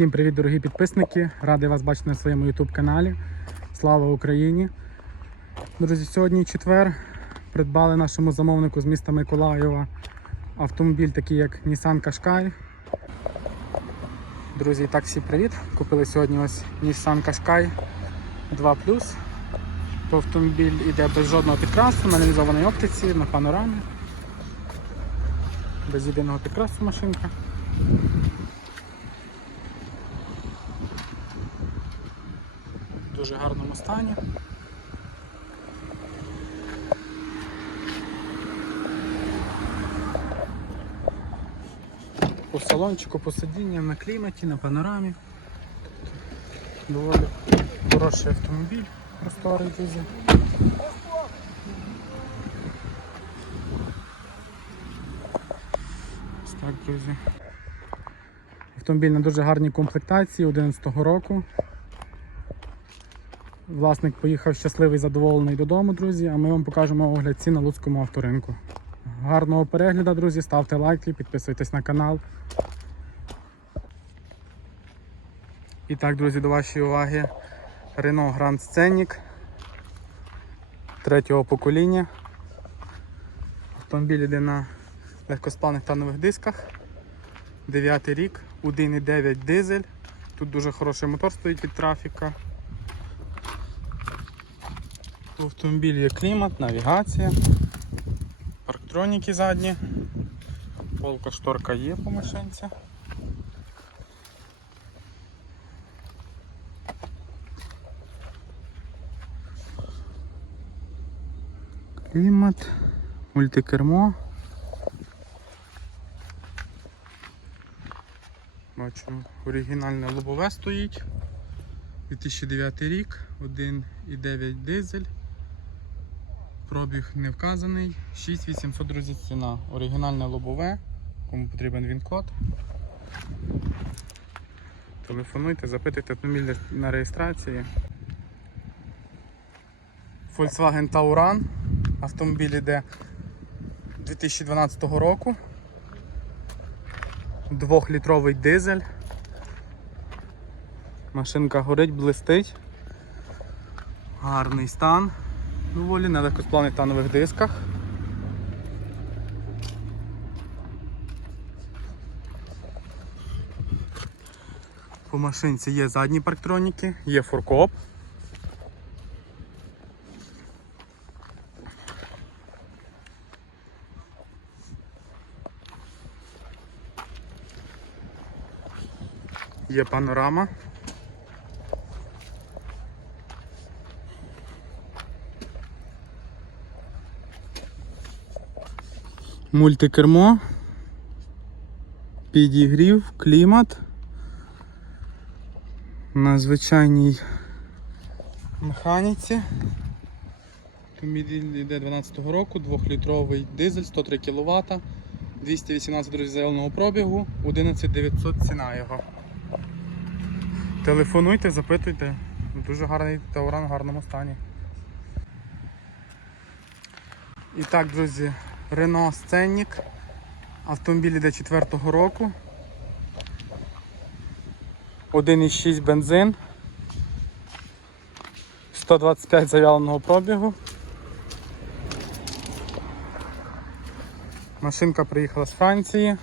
Всім привіт, дорогі підписники! Радий вас бачити на своєму YouTube каналі. Слава Україні! Друзі, сьогодні четвер. Придбали нашому замовнику з міста Миколаєва автомобіль, такий як Nissan Qashqai. Друзі, так всім привіт! Купили сьогодні ось Nissan Qashqai 2 То автомобіль іде без жодного підкрасу, на лінзованій оптиці, на панорамі. Без єдиного підкрасу машинка. Дуже гарному стані. По салончику, по сидінням, на кліматі, на панорамі. Доволі хороший автомобіль, просторий. Ось так, друзі. Автомобіль на дуже гарній комплектації 11-го року. Власник поїхав щасливий, задоволений додому, друзі, а ми вам покажемо огляд цін на Луцькому авторинку. Гарного перегляду, друзі, ставте лайки, підписуйтесь на канал. І так, друзі, до вашої уваги Renault Grand Scenic третього покоління. Автомобіль йде на легкосплавних танових дисках. 9 рік, 1,9 дизель. Тут дуже хороший мотор стоїть від трафіка. У автомобілі є клімат, навігація, парктроніки задні, полка шторка є по машинці. Клімат, мультикермо. Бачимо, оригінальне лобове стоїть. 2009 рік, 1,9 дизель. Пробіг не вказаний. 6800 друзі ціна. Оригінальне лобове. Кому потрібен він код. Телефонуйте, запитуйте автомобіль на реєстрації. Volkswagen Tauran. Автомобіль іде 2012 року. Двохлітровий дизель. Машинка горить, блистить. Гарний стан. Доволі на легкосплавних танових дисках. По машинці є задні парктроніки, є фуркоп. Є панорама. Мультикермо, підігрів, клімат. На звичайній механіці. Автомобіль йде 12-го року, 2-літровий дизель, 103 кВт, 218 друзі заявленого пробігу, 11900 ціна його. Телефонуйте, запитуйте. Дуже гарний тауран в гарному стані. І так, друзі, Renault Scenic. Автомобіль іде 4-го року. 1,6 бензин. 125 заявленого пробігу. Машинка приїхала з Франції.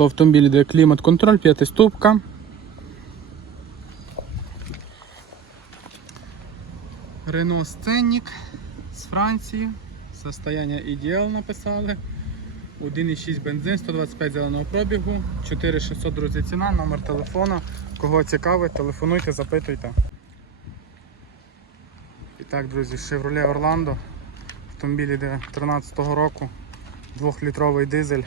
По автомобілі йде клімат-контроль, п'ятиступка. Renault Scenic з Франції. Состояння ідеал написали. 1,6 бензин, 125 зеленого пробігу, 4600 друзі ціна, номер телефона. Кого цікавить, телефонуйте, запитуйте. І так, друзі, Chevrolet Orlando. Автомобіль йде 13-го року, 2-літровий дизель.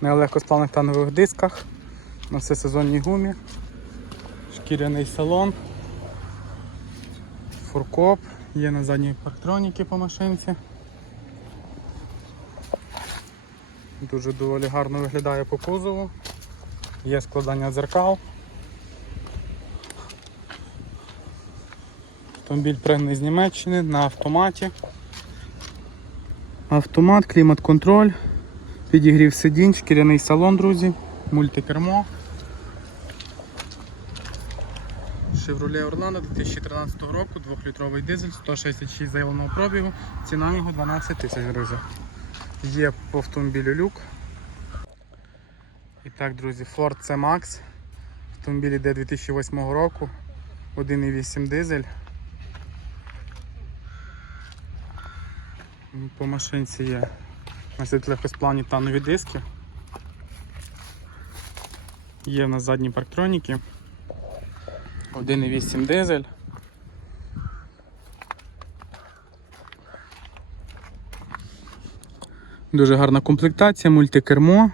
На легкосплавних танових дисках, на всесезонній гумі, шкіряний салон, фуркоп, є на задній парктроніки по машинці. Дуже доволі гарно виглядає по кузову. Є складання дзеркал. Автомобіль пригнаний з Німеччини на автоматі. Автомат, клімат-контроль, підігрів сидінь, шкіряний салон, друзі, мультикермо. Chevrolet Orlando 2013 року, 2-літровий дизель, 166 заявленого пробігу, ціна його 12 тисяч, друзі. Є по автомобілю люк. І так, друзі, Ford C-Max. Автомобіль йде 2008 року, 1,8 дизель. По машинці є на світлохосплані танові диски. Є в нас задні парктроніки. 1,8 дизель. Дуже гарна комплектація, мультикермо.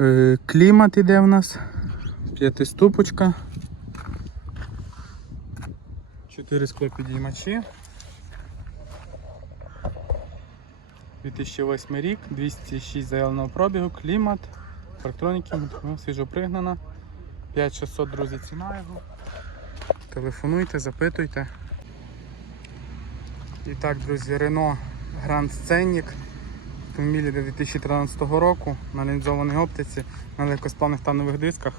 Е, Клімат іде в нас. П'ятиступочка. Чотири склопідіймачі. 2008 рік, 206 заявленого пробігу, клімат, мультикермо, свіжопригнана. 5600, друзі, ціна його. Телефонуйте, запитуйте. І так, друзі, Renault Grand Scenic. Автомобілі до 2013 року на лінзованій оптиці, на легкосплавних танових дисках.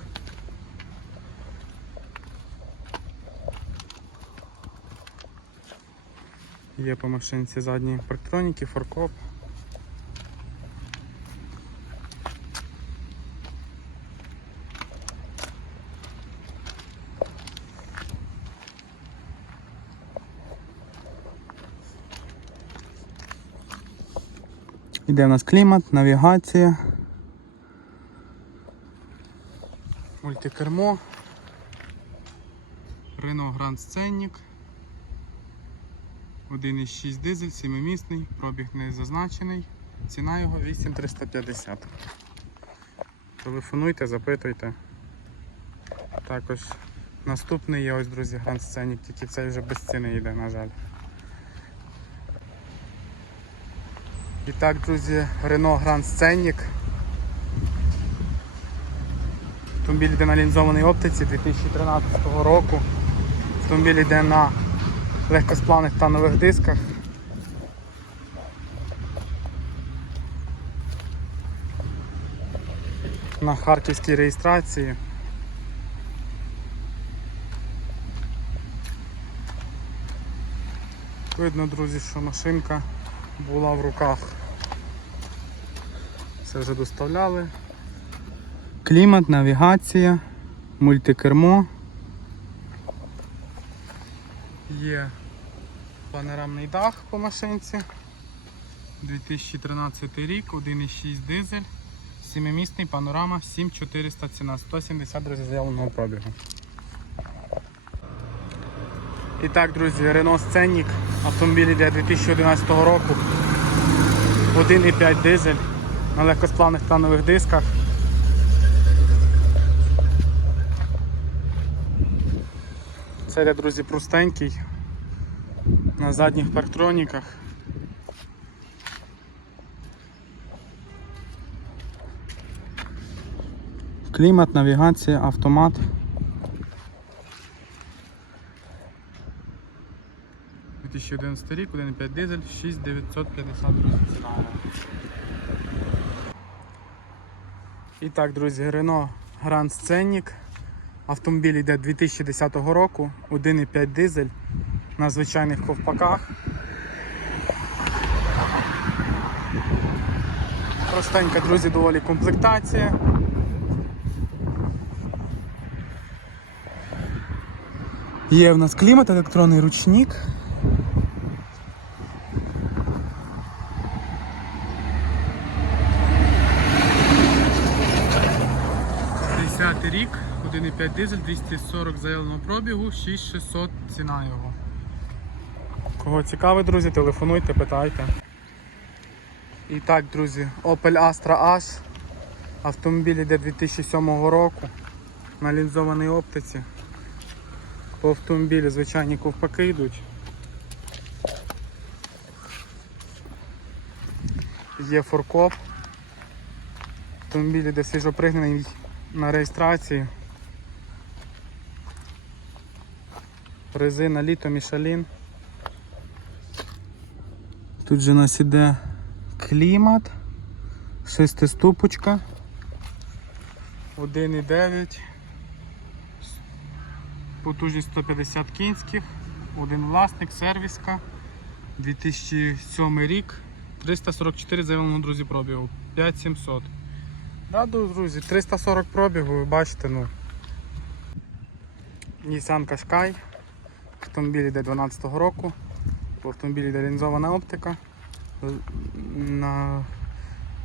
Є по машинці задні парктроніки, форкоп. Іде в нас клімат, навігація, мультикермо, Renault Grand Scenic, 1,6 дизель, 7-місний, пробіг не зазначений, ціна його 8350. Телефонуйте, запитуйте. Також наступний є ось, друзі, Grand Scenic, тільки цей вже без ціни йде, на жаль. І так, друзі, Renault Grand Scenic. Автомобіль йде на лінзованій оптиці 2013 року. Автомобіль йде на легкосплавних та нових дисках. На харківській реєстрації. Видно, друзі, що машинка була в руках. Це вже доставляли. Клімат, навігація, мультикермо. Є панорамний дах по машинці. 2013 рік, 1,6 дизель, 7-місний панорама, 7400 ціна, 170 друзі, заявленого пробігу. І так, друзі, Renault Scenic, автомобіль йде 2011 року, 1,5 дизель на легкосплавних танових дисках. Це йде, друзі, простенький на задніх парктроніках. Клімат, навігація, автомат. – 2011 рік, 1,5 дизель, 6950 друзі ціна. І так, друзі, Renault Grand Scenic. Автомобіль йде 2010 року, 1,5 дизель на звичайних ковпаках. Простенька, друзі, доволі комплектація. Є в нас клімат, електронний ручник. Десятий рік, 1,5 дизель, 240 заявленого пробігу, 6600 ціна його. Кого цікавить, друзі, телефонуйте, питайте. І так, друзі, Opel Astra H. Автомобіль йде 2007 року на лінзованій оптиці. По автомобілі звичайні ковпаки йдуть. Є форкоп. Автомобіль іде свіжопригнаний на реєстрації. Резина літо Мішалін. Тут же у нас іде клімат, шестиступочка, 1,9, потужність 150 кінських, один власник, сервіска, 2007 рік, 344 заявленого друзі пробігу, 5700. Раду, друзі, 340 пробігу, ви бачите, ну. Nissan Qashqai. Автомобіль йде 12 року. В автомобілі йде лінзована оптика. На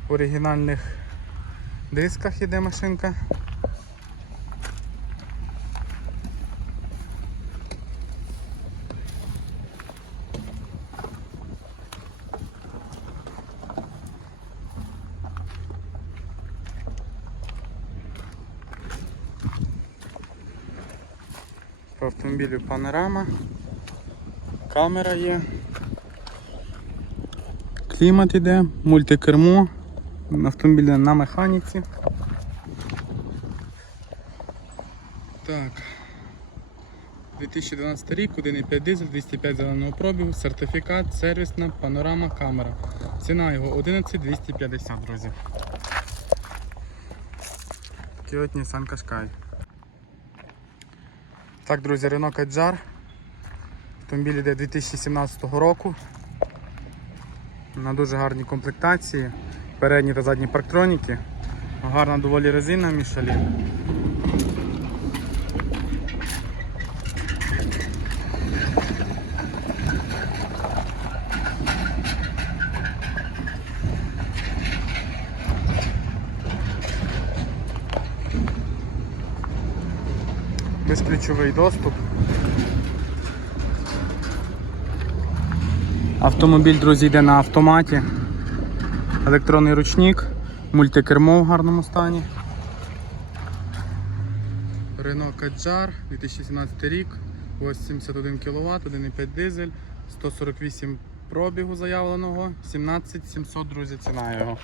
оригінальних дисках йде машинка. По автомобілю панорама, камера є, клімат іде, мультикермо, автомобіль на механіці. Так. 2012 рік, 1,5 дизель, 205 зеленого пробігу, сертифікат, сервісна, панорама, камера. Ціна його 11 250, друзі. От Nissan Qashqai. Так, друзі, Renault Kadjar. Автомобіль йде 2017 року. На дуже гарній комплектації. Передні та задні парктроніки. Гарна доволі резина Michelin. Безключовий доступ. Автомобіль, друзі, йде на автоматі. Електронний ручник, мультикермо в гарному стані. Renault Kadjar, 2017 рік, 81 кВт, 1,5 дизель, 148 пробігу заявленого, 17700, друзі, ціна його.